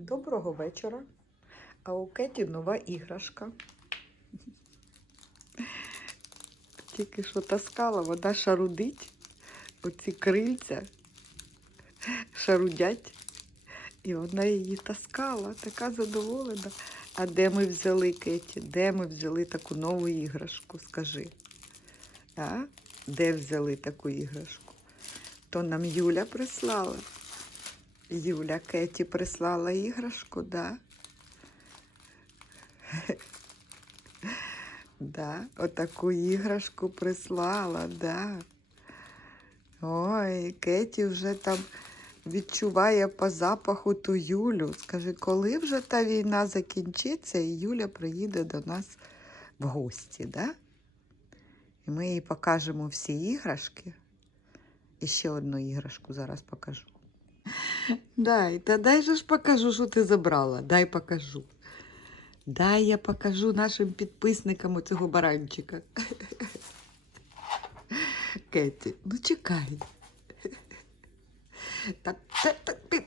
Доброго вечора. А у Кеті нова іграшка. Тільки що таскала, вона шарудить. Оці крильця шарудять. І вона її таскала, така задоволена. А де ми взяли, Кеті? Де ми взяли таку нову іграшку? Скажи. А? Де взяли таку іграшку? То нам Юля прислала. Юля Кеті прислала іграшку, да? Да, отаку іграшку прислала, да. Ой, Кеті вже там відчуває по запаху ту Юлю. Скажи, коли вже та війна закінчиться і Юля приїде до нас в гості, да? І ми їй покажемо всі іграшки. І ще одну іграшку зараз покажу. Дай, та дай же ж покажу, що ти забрала. Дай покажу. Дай я покажу нашим підписникам цього баранчика. Кеті, ну чекай. Та, та, та, ти...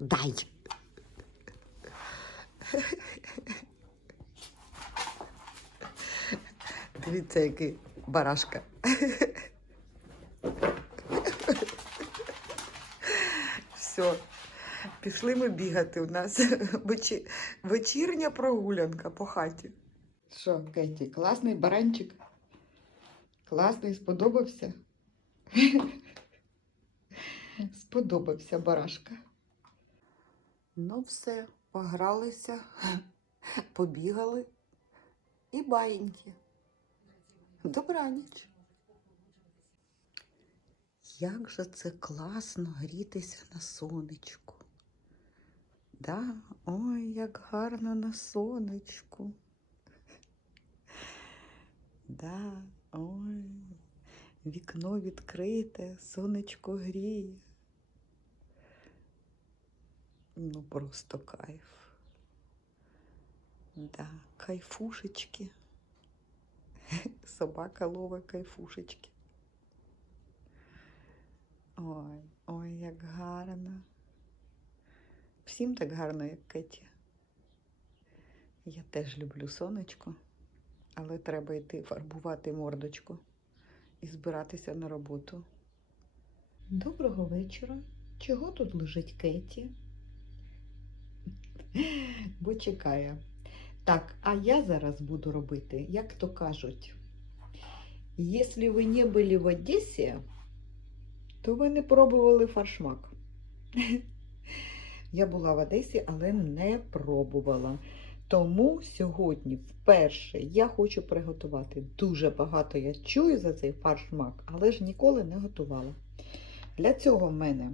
Дай. Дивіться, який барашка. Все. Пішли ми бігати. У нас вечі- вечірня прогулянка по хаті. Що, Кеті, класний баранчик? Класний, сподобався? Сподобався барашка. Ну, все, погралися, побігали і баїньки. Добраніч. Як же це класно грітися на сонечку. Да? Ой, як гарно на сонечку. Да, ой, вікно відкрите, сонечко гріє. Ну, просто кайф. Да, кайфушечки. Собака ловить кайфушечки. Ой, ой, як гарно. Всім так гарно, як Кеті. Я теж люблю сонечко, але треба йти фарбувати мордочку і збиратися на роботу. Доброго вечора. Чого тут лежить Кеті? Бо чекає. Так, а я зараз буду робити, як то кажуть, якщо ви не були в Одесі, то ви не пробували фаршмак. Я була в Одесі, але не пробувала. Тому сьогодні вперше я хочу приготувати. Дуже багато я чую за цей фаршмак, але ж ніколи не готувала. Для цього в мене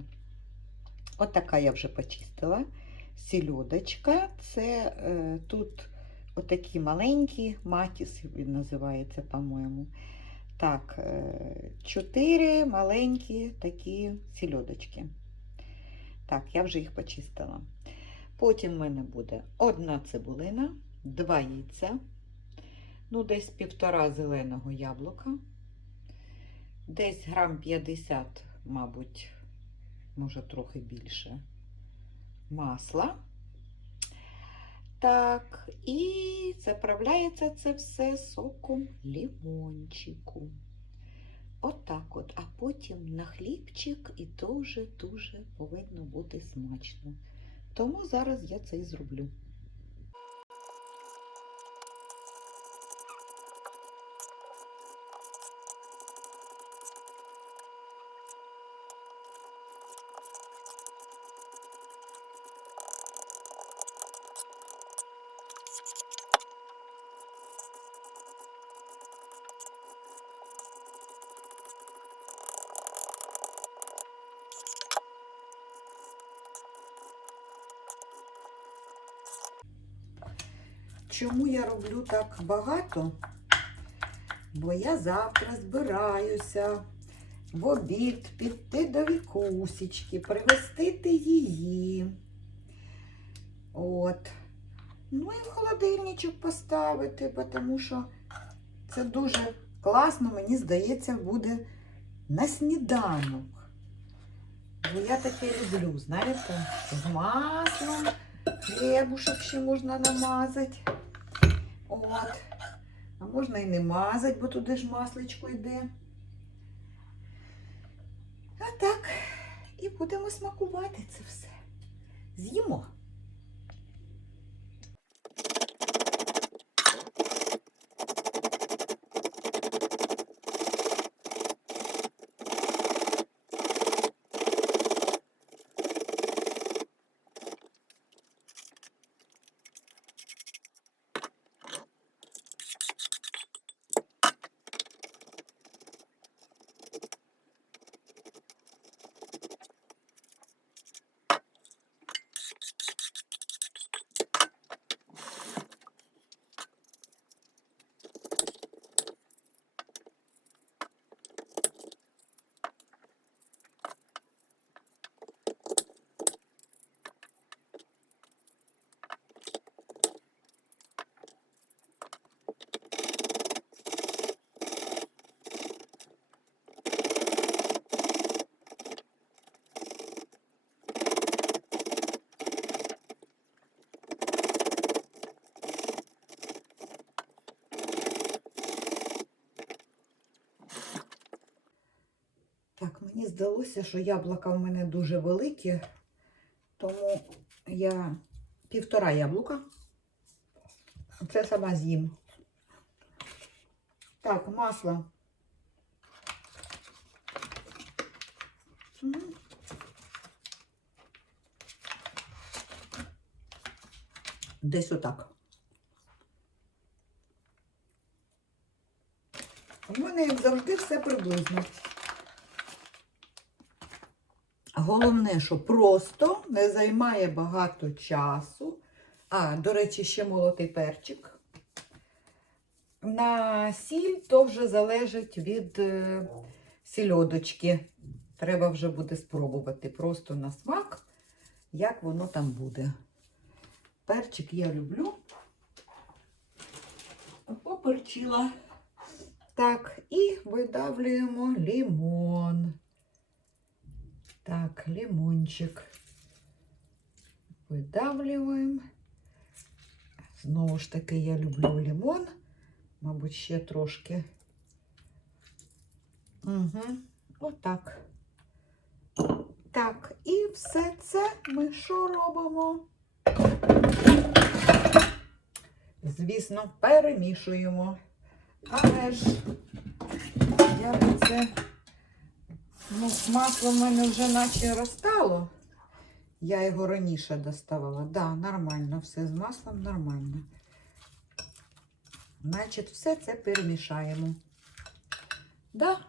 отака я вже почистила. Сільодочка. Це е, тут отакі маленькі, матіс він називається, по-моєму. Так, е, чотири маленькі такі сільодочки. Так, я вже їх почистила. Потім в мене буде одна цибулина, два яйця, ну, десь півтора зеленого яблука, десь грам 50, мабуть, може трохи більше масла. Так, і заправляється це все соком лімончику. Отак от, а потім на хлібчик і дуже-дуже повинно бути смачно. Тому зараз я це і зроблю. Чому я роблю так багато? Бо я завтра збираюся в обід піти до вікусічки, пригостити її. От. Ну і в холодильничок поставити, тому що це дуже класно, мені здається, буде на сніданок. Бо я таке люблю, знаєте, з маслом, Хлібушок ще можна намазати. От. А можна і не мазати, бо туди ж масличко йде. А так, і будемо смакувати це все. З'їмо. Так, мені здалося, що яблука в мене дуже великі, тому я півтора яблука. Це сама з'їм. Так, масло. Десь отак. У мене, як завжди, все приблизно. Головне, що просто не займає багато часу. А, до речі, ще молотий перчик. На сіль то вже залежить від е, сільодочки. Треба вже буде спробувати просто на смак, як воно там буде. Перчик я люблю. Поперчила. Так, і видавлюємо лимон. Так, лимончик. Видавлюємо. Знову ж таки, я люблю лимон. Мабуть, ще трошки. Угу. Отак. Так, і все це ми що робимо? Звісно, перемішуємо. Але ж як це. Ну, масло в мене вже наче розтало. Я його раніше доставала. Так, да, нормально, все з маслом нормально. Значить, все це перемішаємо. Да.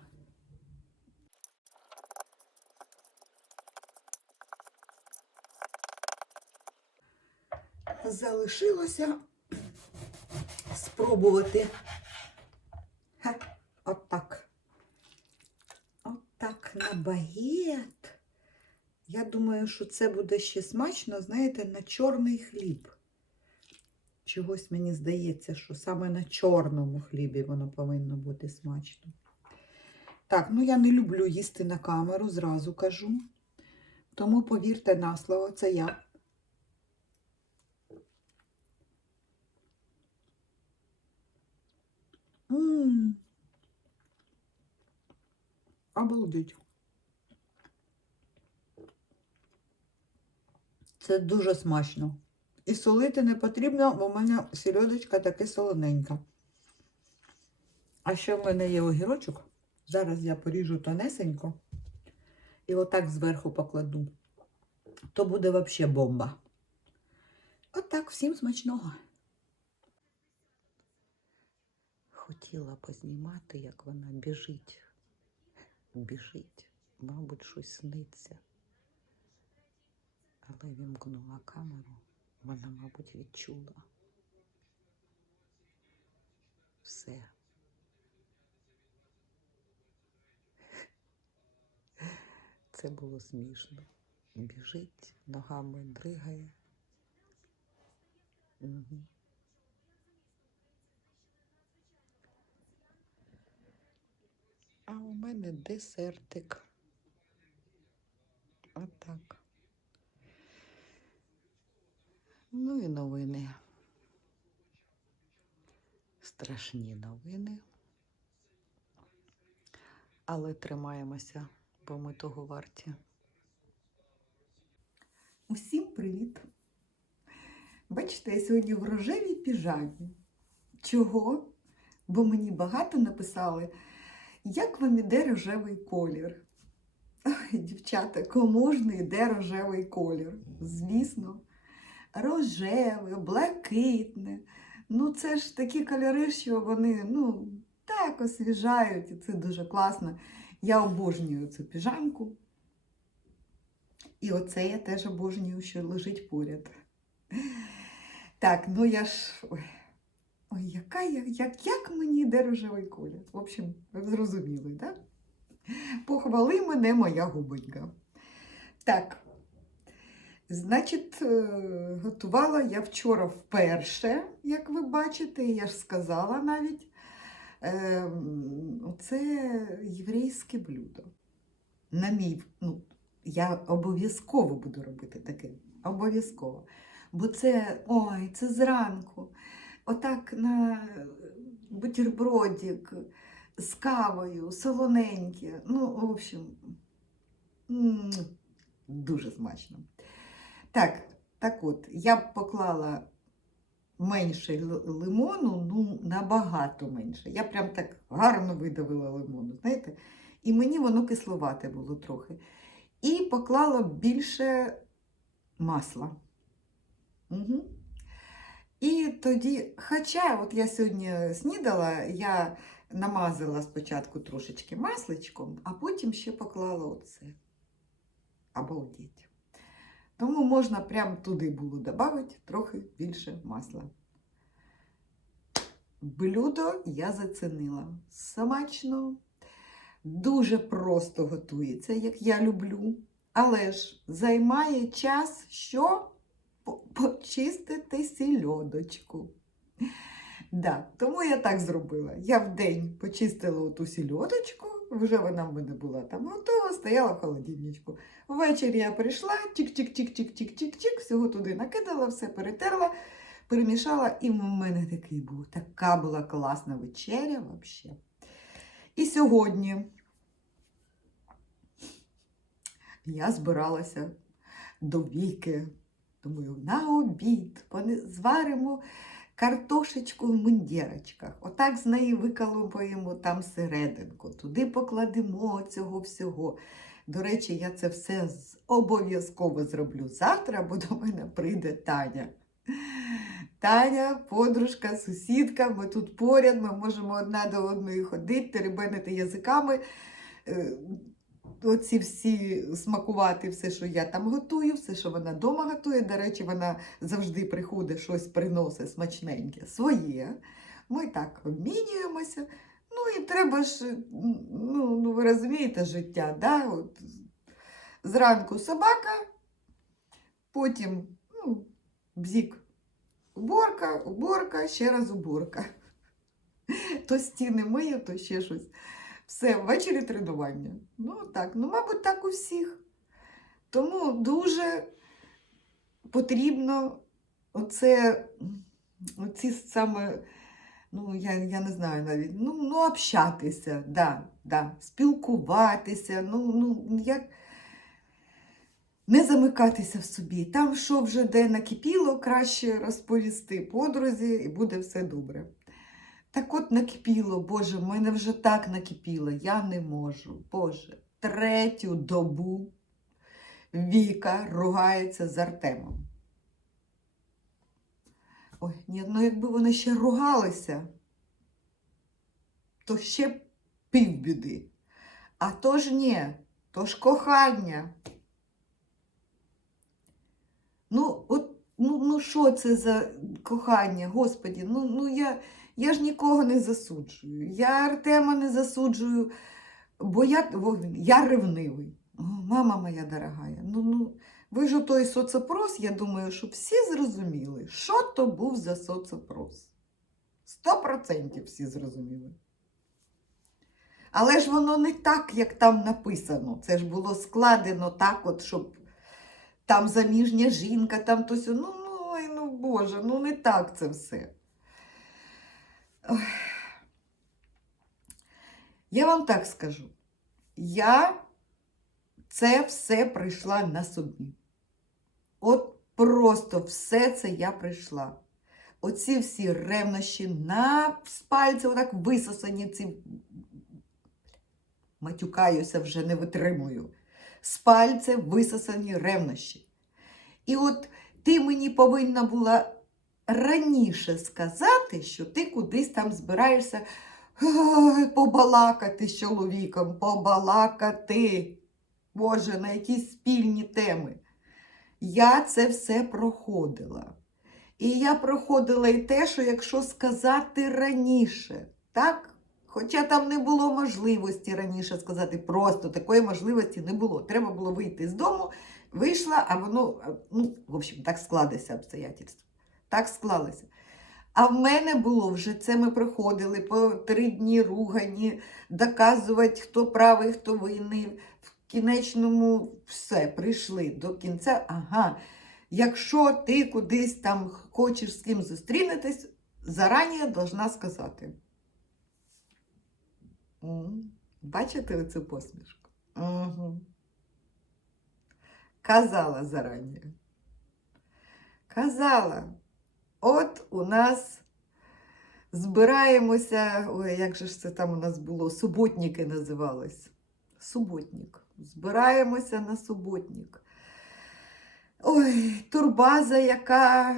Залишилося спробувати. Ха, отак. Отак на багет. Я думаю, що це буде ще смачно, знаєте, на чорний хліб. Чогось мені здається, що саме на чорному хлібі воно повинно бути смачно. Так, ну я не люблю їсти на камеру, зразу кажу. Тому повірте на слово, це я. Обалдеть. Це дуже смачно. І солити не потрібно, бо в мене сільодочка таки солоненька. А ще в мене є огірочок. Зараз я поріжу тонесенько і отак зверху покладу. То буде взагалі бомба. Отак, всім смачного. Хотіла познімати, як вона біжить. Біжить, мабуть, щось сниться. Але вімкнула камеру, вона, мабуть, відчула. Все. Це було смішно. Біжить, ногами дригає. Угу. А у мене десертик. Отак. Ну і новини. Страшні новини. Але тримаємося, бо ми того варті. Усім привіт! Бачите, я сьогодні в рожевій піжамі. Чого? Бо мені багато написали, як вам іде рожевий колір. Дівчата, кому ж не йде рожевий колір? Звісно, рожеве, блакитне. Ну, це ж такі кольори, що вони ну, так освіжають, і це дуже класно. Я обожнюю цю піжамку. І оце я теж обожнюю, що лежить поряд. Так, ну я ж. Ой, ой яка я, як, як мені йде рожевий колір? В общем, ви зрозуміли, так? Да? Похвали мене моя губонька. Так. Значить, е, готувала я вчора вперше, як ви бачите, я ж сказала навіть. Е, Це єврейське блюдо. На мій, ну, я обов'язково буду робити таке. Обов'язково. Бо це, ой, це зранку. Отак на бутербродик з кавою, солоненьке. Ну, в общем, дуже смачно. Так, так от, я б поклала менше лимону, ну, набагато менше. Я прям так гарно видавила лимону, знаєте? І мені воно кисловате було трохи. І поклала більше масла. Угу. І тоді, хоча от я сьогодні снідала, я намазала спочатку трошечки масличком, а потім ще поклала оце. Обалдеть. Тому можна прямо туди було додати трохи більше масла. Блюдо я зацінила. Смачно, дуже просто готується, як я люблю. Але ж займає час, що почистити сільодочку. Да, тому я так зробила. Я в день почистила оту сільодочку, вже вона в мене була там готова, стояла в холодильничку. Ввечері я прийшла, тік-тік-тік-тік-тік-тік-тік, всього туди накидала, все перетерла, перемішала, і в мене такий був. Така була класна вечеря взагалі. І сьогодні я збиралася до віки. Думаю, на обід зваримо картошечку в мундірочках. Отак з неї виколупаємо там серединку, туди покладемо цього всього. До речі, я це все обов'язково зроблю завтра, бо до мене прийде Таня. Таня, подружка, сусідка, ми тут поряд, ми можемо одна до одної ходити, теребенити язиками. Оці всі смакувати все, що я там готую, все, що вона вдома готує. До речі, вона завжди приходить щось приносить смачненьке своє. Ми так обмінюємося. Ну і треба ж, ну, ну ви розумієте, життя. Да? От, зранку собака, потім ну, бзік, уборка, уборка, ще раз уборка. То стіни мию, то ще щось. Все, ввечері тренування. Ну так, ну, мабуть, так у всіх. Тому дуже потрібно оце, оці саме, ну, я, я не знаю навіть, ну, ну общатися, да, да, спілкуватися, ну, ну, як не замикатися в собі. Там, що вже де накипіло, краще розповісти подрузі, і буде все добре. Так от накипіло, Боже, в мене вже так накипіло, я не можу. Боже, третю добу Віка ругається з Артемом. Ой, ні, ну якби вони ще ругалися, то ще півбіди. А то ж ні, то ж кохання. Ну, от, ну, ну що це за кохання, Господі? Ну, ну я. Я ж нікого не засуджую. Я Артема не засуджую, бо я, я ревнивий. Мама моя дорога, ну, ну, ви ж той соцопрос, я думаю, що всі зрозуміли, що то був за соцопрос. Сто процентів всі зрозуміли. Але ж воно не так, як там написано. Це ж було складено так, от, щоб там заміжня жінка, там то сьо. Ну, ну, Ой, ну Боже, ну не так це все. Я вам так скажу. Я це все прийшла на собі. От просто все це я прийшла. Оці всі ревнощі на пальці, отак висосані ці. Матюкаюся, вже не витримую. З пальця висосані ревнощі. І от ти мені повинна була раніше сказати, що ти кудись там збираєшся побалакати з чоловіком, побалакати. Боже, на якісь спільні теми. Я це все проходила. І я проходила і те, що якщо сказати раніше, так? Хоча там не було можливості раніше сказати, просто такої можливості не було. Треба було вийти з дому, вийшла, а воно, ну, в общем, так складеться обстоятельства. Так склалося. А в мене було вже це ми проходили по три дні ругані, доказувати, хто правий, хто винний. В кінечному все, прийшли до кінця. Ага, якщо ти кудись там хочеш з ким зустрінетись, зарані должна сказати. Бачите оцю посмішку? Угу. Казала зарані. Казала. От у нас збираємося, ой, як же ж це там у нас було, суботники називалось. Суботник. Збираємося на суботник. Ой, турбаза, яка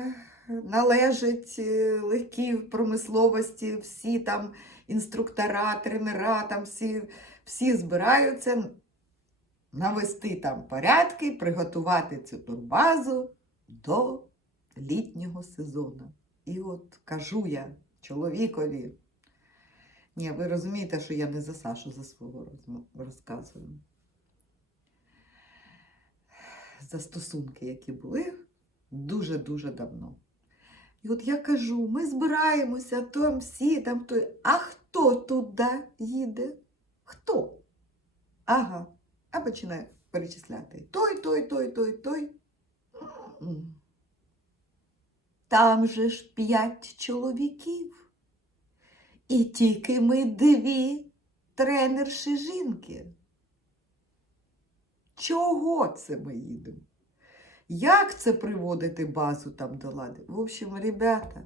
належить е, легкій промисловості, всі там інструктора, тренера, там всі, всі збираються навести там порядки, приготувати цю турбазу до літнього сезону. І от кажу я чоловікові. Ні, ви розумієте, що я не за Сашу за свого розказую. За стосунки, які були дуже-дуже давно. І от я кажу, ми збираємося, там всі, там той. А хто туди їде? Хто? Ага. А починає перечисляти. Той, той, той, той, той. Там же ж п'ять чоловіків. І тільки ми дві тренерші жінки. Чого це ми їдемо? Як це приводити базу там до лади? В общем, ребята,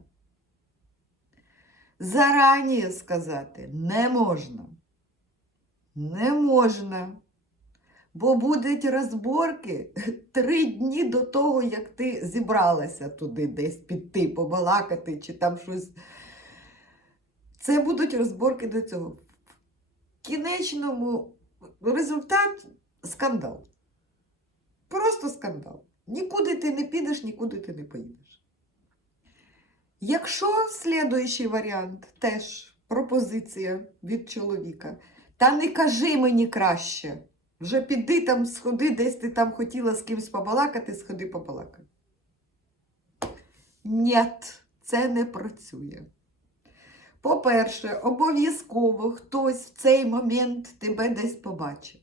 зарані сказати не можна. Не можна. Бо будуть розборки три дні до того, як ти зібралася туди десь піти, побалакати чи там щось. Це будуть розборки до цього. В кінечному результат скандал. Просто скандал. Нікуди ти не підеш, нікуди ти не поїдеш. Якщо слідуючий варіант теж пропозиція від чоловіка, та не кажи мені краще. Вже піди там, сходи, десь ти там хотіла з кимось побалакати, сходи побалакай. Нєт, це не працює. По-перше, обов'язково хтось в цей момент тебе десь побачить.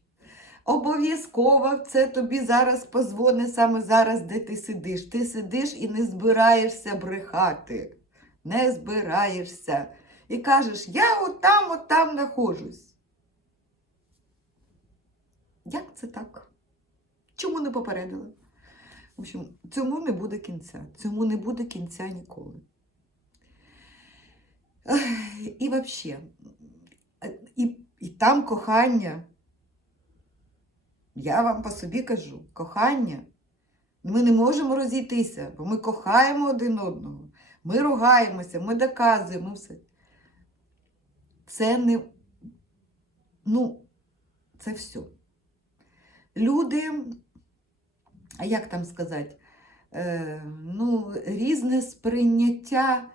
Обов'язково це тобі зараз позвоне саме зараз, де ти сидиш. Ти сидиш і не збираєшся брехати. Не збираєшся. І кажеш, я отам, отам нахожусь. Як це так? Чому не попередила? В общем, цьому не буде кінця. Цьому не буде кінця ніколи. І взагалі, і, і там кохання. Я вам по собі кажу, кохання. Ми не можемо розійтися, бо ми кохаємо один одного. Ми ругаємося, ми доказуємо все. Це не, ну, це все. Люди, як там сказати, е, ну, різне сприйняття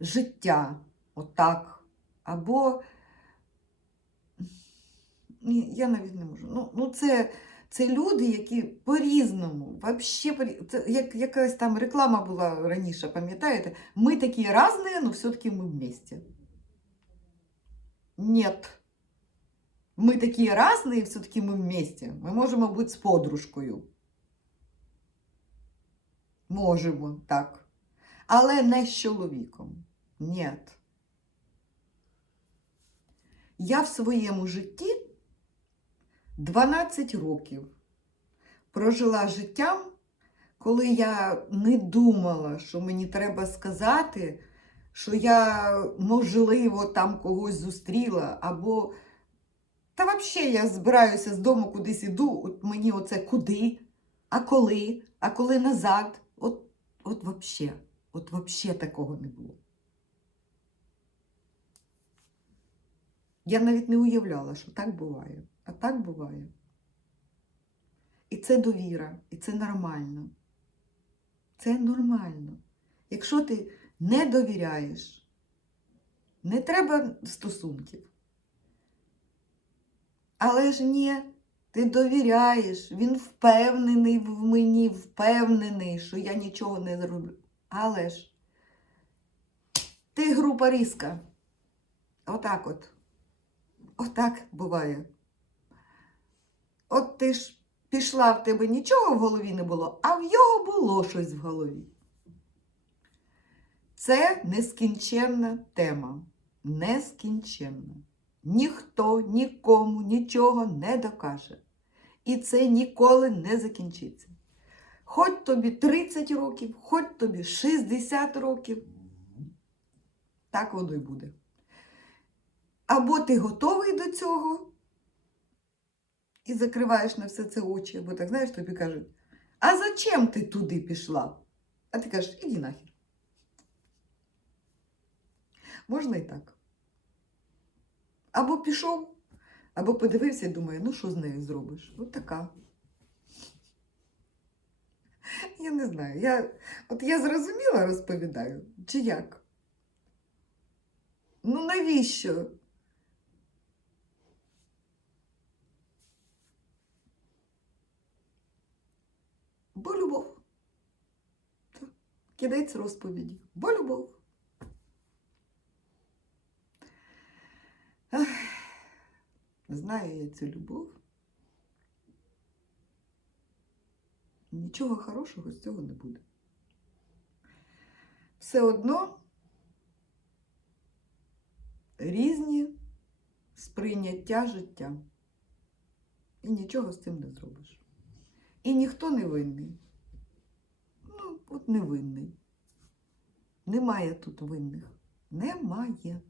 життя, отак. Або ні, я навіть не можу. Ну, ну це, це люди, які по-різному, вообще, це як якась там реклама була раніше, пам'ятаєте? Ми такі різні, але все-таки ми вместе. Нет. Ми такі різні, і все-таки ми вместе. Ми можемо бути з подружкою. Можемо, так. Але не з чоловіком. Ні. Я в своєму житті 12 років прожила життям, коли я не думала, що мені треба сказати, що я, можливо, там когось зустріла, або та взагалі я збираюся з дому кудись іду, от мені оце куди, а коли, а коли назад. От, от взагалі, от взагалі такого не було. Я навіть не уявляла, що так буває. А так буває. І це довіра, і це нормально. Це нормально. Якщо ти не довіряєш, не треба стосунків. Але ж ні, ти довіряєш, він впевнений в мені, впевнений, що я нічого не зроблю. Але ж ти група риска. Отак от. Отак буває. От ти ж пішла в тебе нічого в голові не було, а в його було щось в голові. Це нескінченна тема. Нескінченна. Ніхто нікому нічого не докаже. І це ніколи не закінчиться. Хоч тобі 30 років, хоч тобі 60 років, так воно й буде. Або ти готовий до цього і закриваєш на все це очі, або так, знаєш, тобі кажуть, а зачем ти туди пішла? А ти кажеш, іди нахер. Можна і так. Або пішов, або подивився і думає, ну що з нею зробиш? От така. Я не знаю. Я, от я зрозуміла, розповідаю, чи як? Ну навіщо? Бо любов. Кінець розповіді. Бо любов. Знаю я цю любов. Нічого хорошого з цього не буде. Все одно різні сприйняття життя. І нічого з цим не зробиш. І ніхто не винний. Ну, от не винний. Немає тут винних. Немає.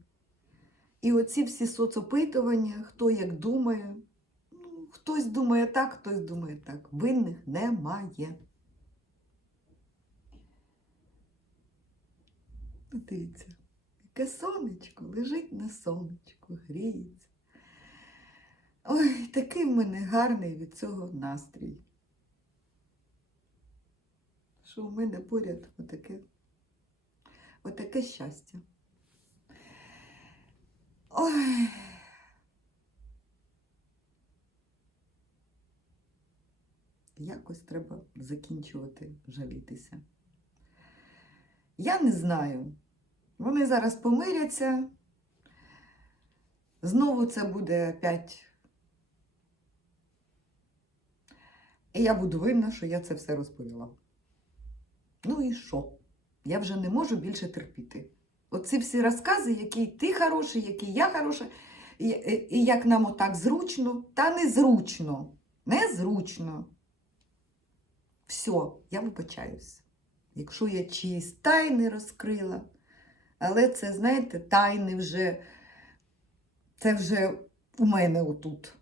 І оці всі соцопитування, хто як думає, ну, хтось думає так, хтось думає так. Винних немає. Дивіться, яке сонечко лежить на сонечку, гріється. Ой, такий в мене гарний від цього настрій. Що у мене поряд отаке, отаке щастя. Якось треба закінчувати жалітися. Я не знаю. Вони зараз помиряться. Знову це буде опять. І я буду винна, що я це все розповіла. Ну і що? Я вже не можу більше терпіти. Оці всі розкази, який ти хороший, який я хороша, і, і, і як нам отак зручно, та незручно. Незручно. Все, я вибачаюсь. Якщо я чиїсь тайни розкрила, але це, знаєте, тайни вже, це вже у мене отут.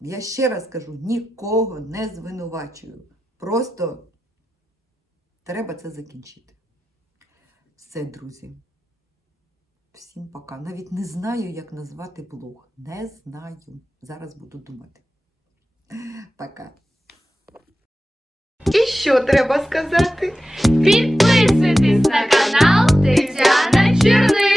Я ще раз кажу, нікого не звинувачую. Просто треба це закінчити. Все, друзі. Всім пока. Навіть не знаю, як назвати блог. Не знаю. Зараз буду думати. Пока. І що треба сказати? Підписуйтесь на канал Тетяна Черниш.